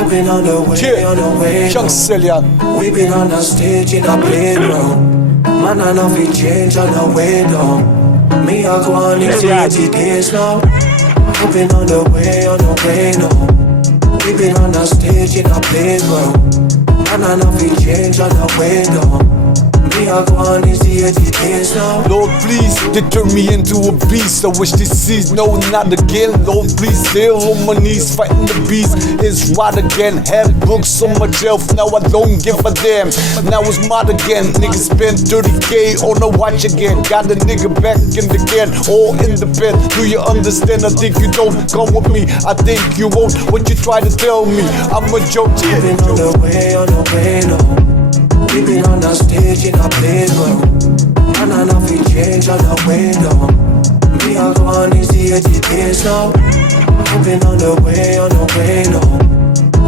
I've been on the way, on the way. Young Cillian. We been on the stage in a playground. Man, I know we change on the way down. Me, I go on these 80 days now. I've been on the way now. We been on the stage in a playground. Man, I know we change on the way down. Me, I go on these 80 days now. Lord, please, they turn me into a beast. I wish they cease, no, not again. Lord, please, still on my knees, fighting the beast. It's right again, had books on my shelf, now I don't give a damn. Now it's mad again, niggas spend 30K on a watch again. Got the nigga back in the can, all in the bed. Do you understand? I think you don't. Come with me, I think you won't. What you try to tell me, I'm a joke. I've been on the way now. We been on the stage in a playground. Man, I know we change on the way down. Me, I go on these 80 days now. I've been on the way now.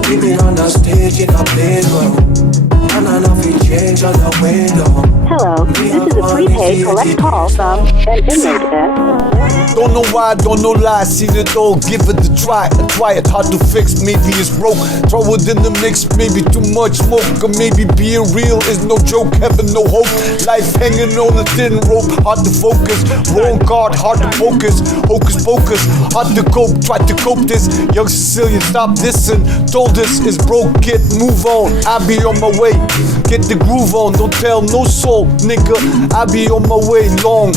We been on the stage in a playground. Man, I know we change on the way down. Hello, this is a prepaid collect call from an inmate. Don't know why, don't know lie, seen it all, give it a try. I try it, hard to fix, maybe it's broke. Throw it in the mix, maybe too much smoke. Or maybe being real is no joke, having no hope. Life hanging on a thin rope, hard to focus. Wrong card, hard to focus. Hocus pocus, hard to cope, try to cope this. Young Sicilian, stop dissing. Told us it's broke, kid, move on. I be on my way, get the groove on. Don't tell no soul, nigga. I be on my way, long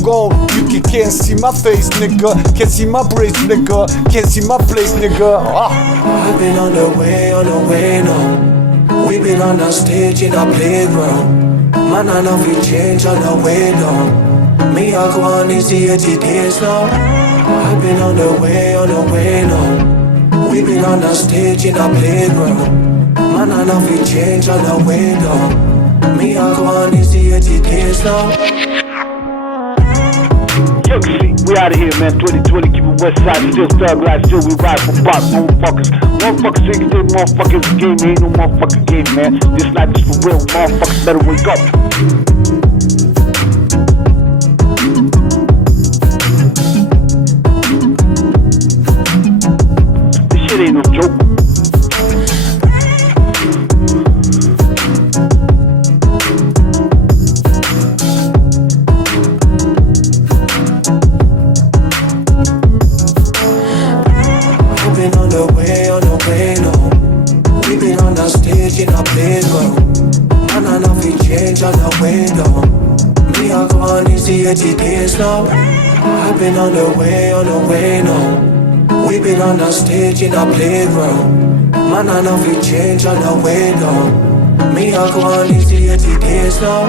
gone. You can't see my face, nigga. Can't see my brace, nigga. Can't see my place, nigga. I've been on the way now. We been on the stage in a playground. Man, I know we change on the way down. Me, I go on these 80 days now. I've been on the way now. We been on the stage in a playground. Man, I know we change on the way down. Me, I go on these 80 days now. Young C, we out of here, man. 2020, keep it west side, still thug life, still we ride for box, motherfuckers. Motherfuckers think it's motherfuckers game, ain't no motherfucking game, man. This life is for real, motherfuckers better wake up. This shit ain't no joke. In a playground. Man, I know we change on the way down. Me, I go on these 80 days now. I've been on the way now. We been on the stage in a playground. Man, I know we change on the way down. Me, I go on these 80 days now.